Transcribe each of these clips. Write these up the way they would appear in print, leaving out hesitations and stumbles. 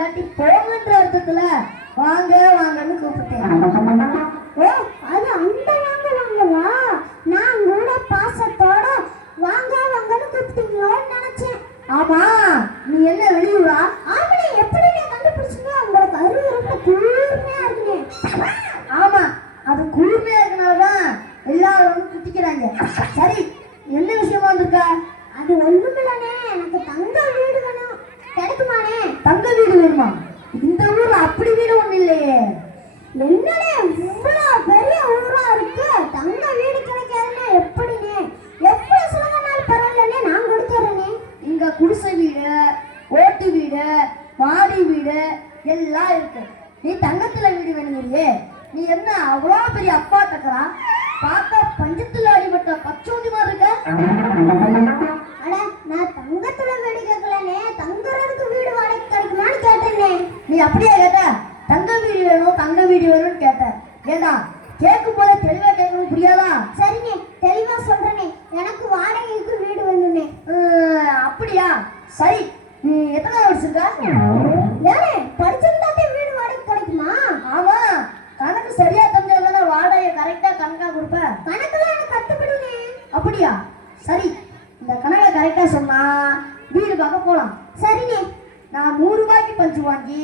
இல்லாட்டி போங்கன்ற அர்த்தத்துல வாங்க வாங்கன்னு கூப்பிட்டேன். ஓ, அது அந்த வாங்க வாங்கவா? நான் கூட பாசத்தோட வாங்க வாங்கன்னு கூப்பிட்டீங்களோன்னு நினைச்சேன். ஆமா, நீ என்ன வெளியூரா? ஆமனே, எப்படி நீ கண்டுபிடிச்சீங்க? உங்களுக்கு அறிவு ரொம்ப கூர்மையா இருக்குனே. ஆமா, அது கூர்மையா இருக்கனாலதான் எல்லாரும் குத்திக்கிறாங்க. சரி, என்ன விஷயமா வந்திருக்கா? அது ஒண்ணுமில்லனே, எனக்கு தங்க வீடு வேணும். கிடைக்குமானே? தங்க வீடு வேணுமா? இந்த ஊர்ல அப்படி வீடு ஒண்ணு இல்லையே. என்னனே, இவ்வளவு பெரிய ஊரா இருக்கு, தங்க வீடு கிடைக்காதுன்னா எப்படினே? எவ்வளவு சொல்லுங்கனாலும் பரவாயில்லனே, நான் கொடுத்துறேனே. இங்க குடிசை வீடு, ஓட்டு வீடு, மாடி வீடு எல்லாம் இருக்கு. நீ தங்கத்துல வீடு வேணுங்கிறியே? நீ என்ன அவ்வளோ பெரிய அப்பா டக்கரா? பார்த்தா பஞ்சத்துல அடிபட்ட பச்சோந்தி மாதிரி இருக்க. அட, நான் தங்கத்துல வீடு கேட்கலனே, தங்குறதுக்கு வீடு வாடகை கிடைக்குமான்னு கேட்டேனே. நீ அப்படியே கேட்ட? தங்க வீடு வேணும், தங்க வீடு வேணும்னு கேட்ட. ஏண்டா, கேட்கும் போதே தெளிவா கேட்கணும், புரியாதா? சரிண்ணே, தெளிவா சொல்றேனே, எனக்கு வாடகைக்கு வீடு வேணும்னே. அப்படியா? சரி, நீ எத்தனை படிச்சிருக்க? ஏனே, படிச்சிருந்தாட்டே வீடு வாடகை கிடைக்குமா? ஆமா, கணக்கு சரியா தெரிஞ்சதுதானே வாடகை கரெக்டா கணக்கா கொடுப்ப. கணக்குலாம் எனக்கு கத்துப்படுனே. அப்படியா? சரி, இந்த கணக்கை கரெக்டா சொன்னா வீடு பார்க்க போலாம். சரிண்ணே. நான் 100 ரூபாய்க்கு பஞ்சு வாங்கி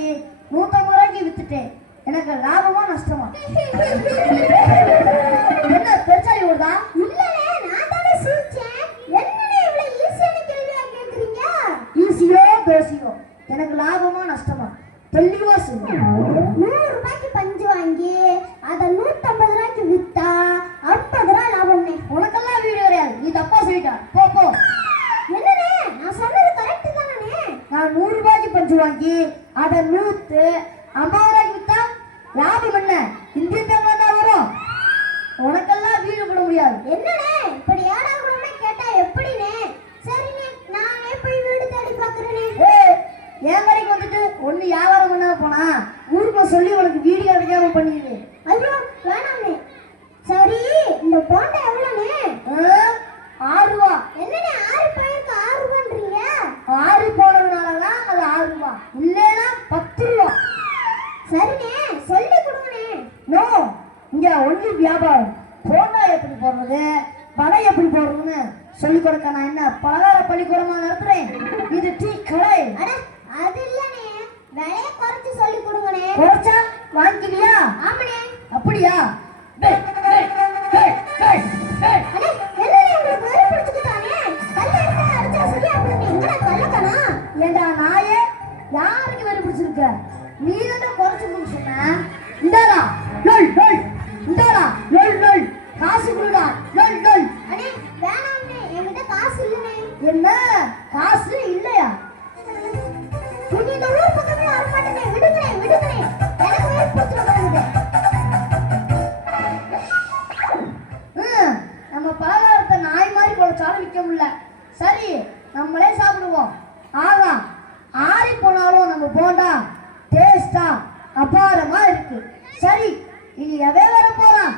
150 ரூபாய்க்கு வித்துட்டேன். எனக்கு லாபமா நஷ்டமா? என்ன பெருசாலி ஓடுதா? இல்லனே, நான் தானே சிரிச்சேன். என்னனே இவ்வளவு ஈஸியான கேள்வியா கேக்குறீங்க? ஈஸியோ பேசியோ எனக்கு லாபமா நஷ்டமா தெளிவா சொல்லு. 100 ரூபாய்க்கு பஞ்சு வாங்கி அதை 150 ரூபாய்க்கு வித்தா 50 ரூபாய் லாபம்னே. உனக்கெல்லாம் வீடு கிடையாது, நீ தப்பா சொல்லிட்ட. போ போ. என்னனே, நான் சொன்னது கரெக்ட் தானே? நான் 100 ரூபாய்க்கு பஞ்சு வாங்கி அதை 150 ரூபாய்க்கு வித்தா லாபம் என்ன? இந்திய தமிழ் தான் வரும். உனக்கெல்லாம் வீடு போட முடியாது. என்னனே, இப்படி ஏடாகுறமே கேட்டா எப்படினே? சரினே, நானே போய் வீடு தேடி பார்க்கறேனே. என் கடைக்கு வந்துட்டு ஒண்ணு வியாபாரம் பண்ண போனா ஊருக்குள்ள சொல்லி உனக்கு வீடு கிடைக்காம பண்ணிடு. ஐயோ, வேணாம்னே. சரி, இந்த போண்டா எவ்வளவுனே? 6 ரூபா. என்னனே, 6 பேருக்கு 6 ரூபான்றீங்க? 6 போனதுனாலதான் அது 6 ரூபா, இல்லைன்னா 10 ரூபா. சரினே, சொல்லி கொடுங்கனே. நோ, இங்க ஒண்ணு வியாபாரம். போண்டா எப்படி போடுறது, வடை எப்படி போடுறதுன்னு சொல்லி கொடுக்க நான் என்ன பலகார பள்ளிக்கூடமா நடத்துறேன்? இது டீ கடை. அட, அது இல்லனே, விலைய குறைச்சு சொல்லி கொடுங்கனே. குறைச்சா வாங்கிக்கிறியா? ஆமனே. அப்படியா? அட, என்னனே உங்களுக்கு வேற பிடிச்சுட்டானே? கல்ல எடுத்து அடிச்சா சரியா போடுங்க. எங்கடா கல்லக்கனா? ஏண்டா நாயே, யாருக்கு வேறு பிடிச்சிருக்க? நீ தானே குறைச்சு கொடுக்க சொன்ன. இந்தாடா லொல் லொல், இந்தாடா லொல் லொல், காசு கொடுடா லொல் லொல். அடே, வேணாம்னே, என்கிட்ட காசு இல்லனே. என்ன காசு இல்லையா? நீ இந்த ஊர் பக்கமே வர மாட்டேனே. விடுங்கனே, விடுங்கனே, எனக்கு வேற பிடிச்சிருக்காங்க. நம்ம பலகாரத்தை நாய் மாதிரி குறைச்சாலும் விற்க முடியல. சரி, நம்மளே சாப்பிடுவோம். ஆகா, ஆறி போனாலும் நம்ம போண்டா டேஸ்டா அபாரமா இருக்கு. சரி, இனி எவே வர போறான்?